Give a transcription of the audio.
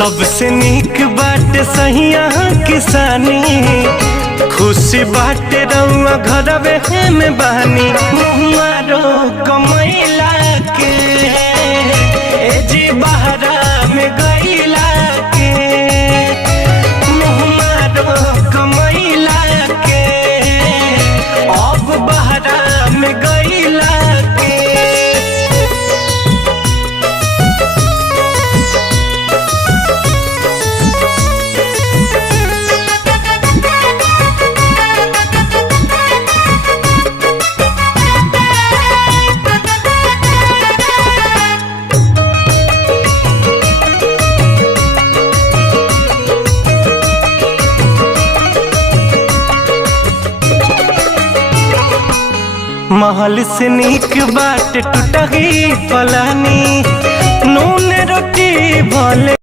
सबसे नीक बाटे सहिया किसानी, खुशी बाटे रउआ घरवे में बहानी। मुहमारो कमैला के ए जी बहरा में गईला के, मुहमारो कमैला के अब बहरा में गईला के। महल से नीक बाट टूटही पलानी, नून रोटी भले